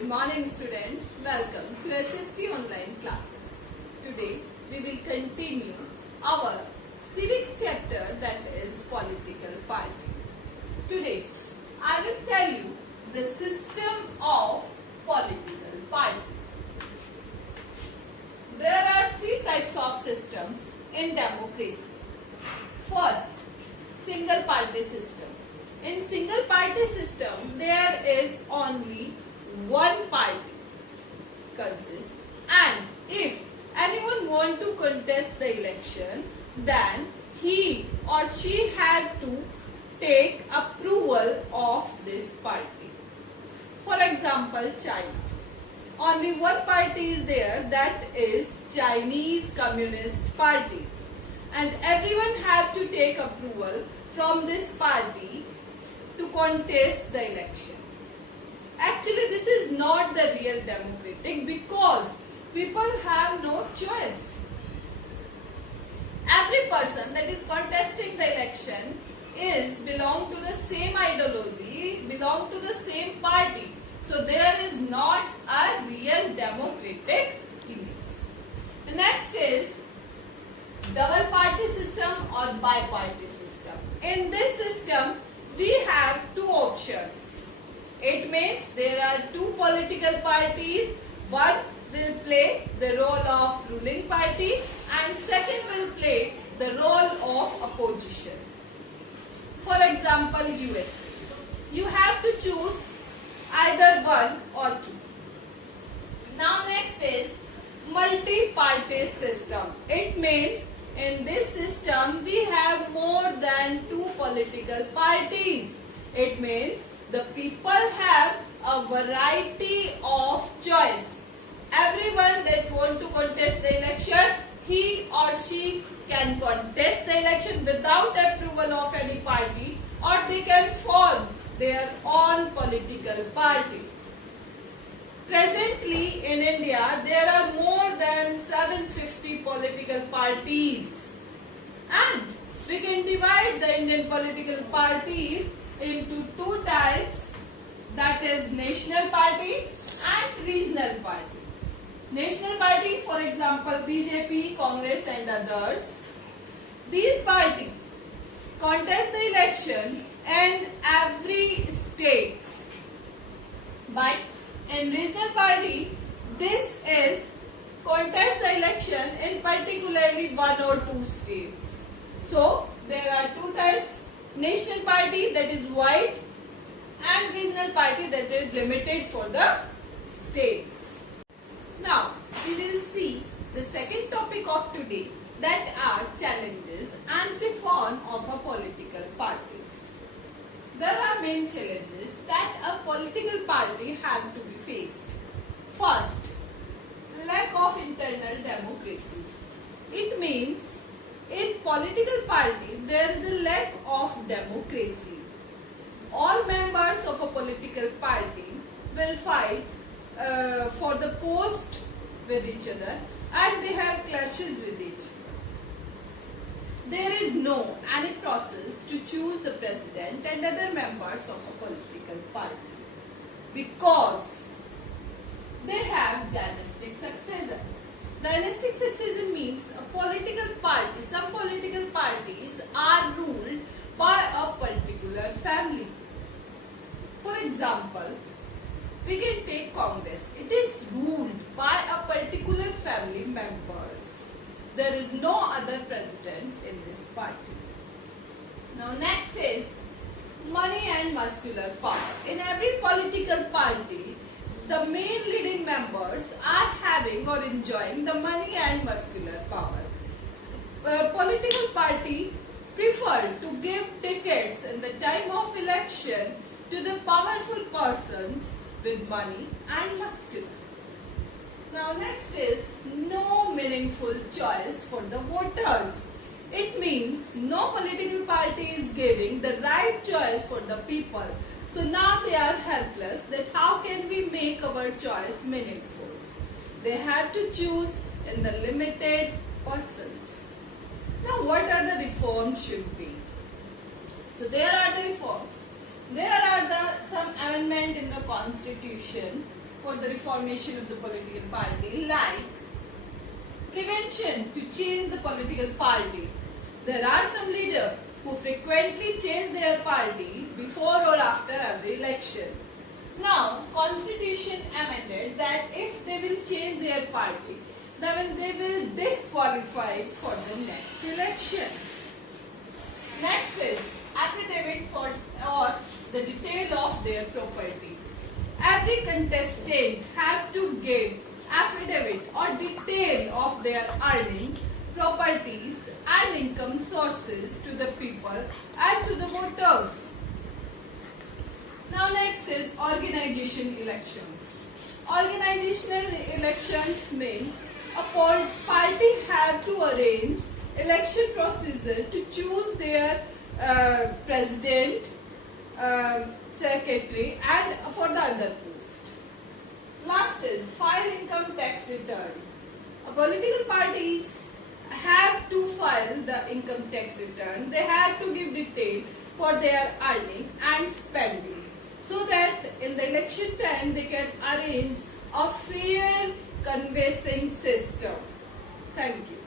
Good morning students, welcome to SST online classes. Today we will continue our civics chapter, that is political party. Today I will tell you the system of political party. There are three types of system in democracy. First, single party system. In single party system, there is only one party consists, and if anyone want to contest the election, then he or she had to take approval of this party. For example, China. Only one party is there, that is Chinese Communist Party, and everyone had to take approval from this party to contest the election. Actually, this is not the real democratic because people have no choice. Every person that is contesting the election belong to the same ideology, belong to the same party. So there is not a real democratic image. The next is double party system or bi-party system. In this system, we have two options. It means there are two political parties. One will play the role of ruling party and second will play the role of opposition. For example, USA. You have to choose either one or two. Now next is multi-party system. It means in this system we have more than two political parties. It means the people have a variety of choice. Everyone that want to contest the election, he or she can contest the election without approval of any party, or they can form their own political party. Presently in India, there are more than 750 political parties, and we can divide the Indian political parties into two types, that is national party and regional party. National party, for example, BJP, Congress and others. These parties contest the election in every state. But in regional party, this is contest the election in particularly one or two states. So there are two types. National party, that is wide, and regional party, that is limited for the states. Now we will see the second topic of today, that are challenges and reform of a political parties. There are main challenges that a political party have to be faced. First, lack of internal democracy. It means in political party there is a lack of democracy. All members of a political party will fight for the post with each other, and they have clashes with each other. There is no any process to choose the president and other members of a political party because they have dynastic succession. Dynastic succession means a political party, some political parties are ruled by a particular family. For example, we can take Congress. It is ruled by a particular family members. There is no other president in this party. Now next is money and muscular power. In every political party, the main leading members are having or enjoying the money and muscular power. Political party prefer to give tickets in the time of election to the powerful persons with money and muscular. Now next is no meaningful choice for the voters. It means no political party is giving the right choice for the people. So now they are helpless that how can we make our choice meaningful. They have to choose in the limited persons. Now what are the reforms should be? So there are the reforms. There are some amendment in the constitution for the reformation of the political party, like prevention to change the political party. There are some leaders who frequently change their party before or after every election. Now, Constitution amended that if they will change their party, then they will disqualify for the next election. Next is affidavit for or the detail of their properties. Every contestant have to give affidavit or detail of their earning, properties and income sources to the people and to the voters. Now next is organization elections. Organizational elections means a party have to arrange election procedure to choose their president, secretary and for the other post. Last is file income tax return. Political parties have to file the income tax return. They have to give detail for their earning and spending, so that in the election time they can arrange a fair canvassing system. Thank you.